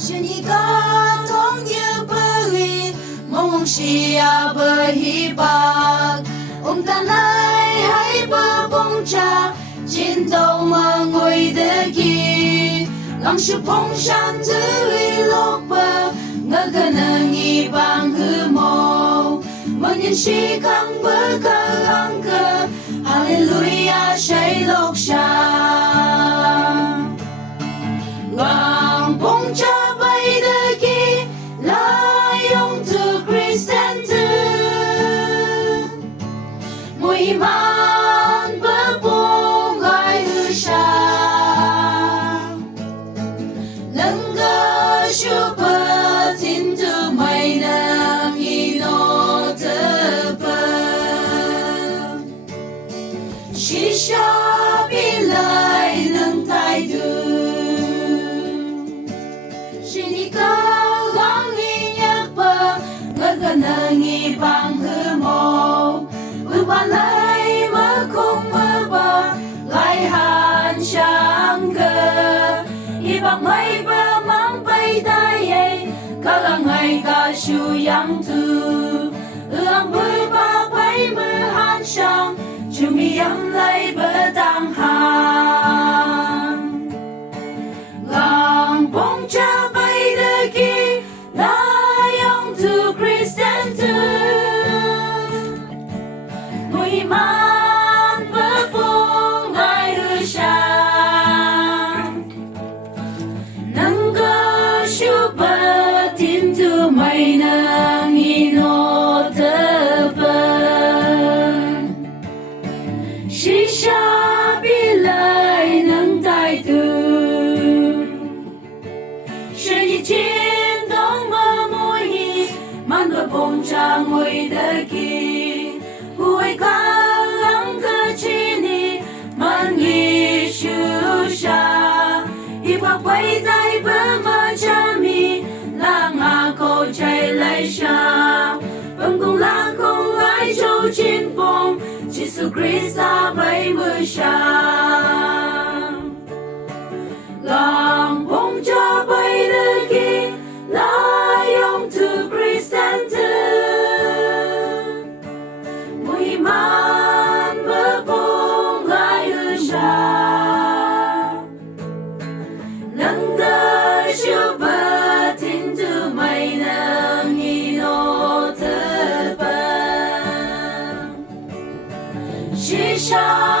是你感动như beri mong siya berhibak ta lại hãy bơ bông cha chiến đấu mà ngồi degi lòng sự phong san thứ lộc bơ ngỡ cơ nâng y bằng hư mô mong nhân sĩ khang bơ cơ ang cơ hallelujah say lộc sa ngang bông cha bay degi la yong tu Christian tu mùi man bơ bông ai hư sa nâng gơ shu bơ tin tu mày nâng y nô tơ bơ shi sha bi lai nâng tai tu shi ni ka lang y nhạc bơ ngơ gơ nâng y bằng hư mô ba lại mơ không mơ ba lại hàn sang cơ y bằng mây bơ mang bay tay ấy cả là ngày cả su yang tu ang bơ ba bay mơ hàn sang chu mi âm lại bơ tăng hàng gang bông cha bay đơ ki la yong tu Christian tu mùi man bơ bông ai hư sa nâng gơ shu bơ tim tu mày nâng y nô tơ bơ shi sha bi lai nâng tai tu shi ni chiến đông mơ mùi hi man bơ bông cha ngồi đơ ki huay ka lang ka chini man gi shu sha hi ba quay tay bơ ma cha mi la nga ko chạy lại sha bông cùng la không ai châu chiến bông Jesus Christa bay mưa sha gang bông cha bay đơ ki la yong tu Christian tu mùi man bơ bông ai hư sa nâng đơ shu bơ tin tu mày nâng y nô tơ bơ shi sha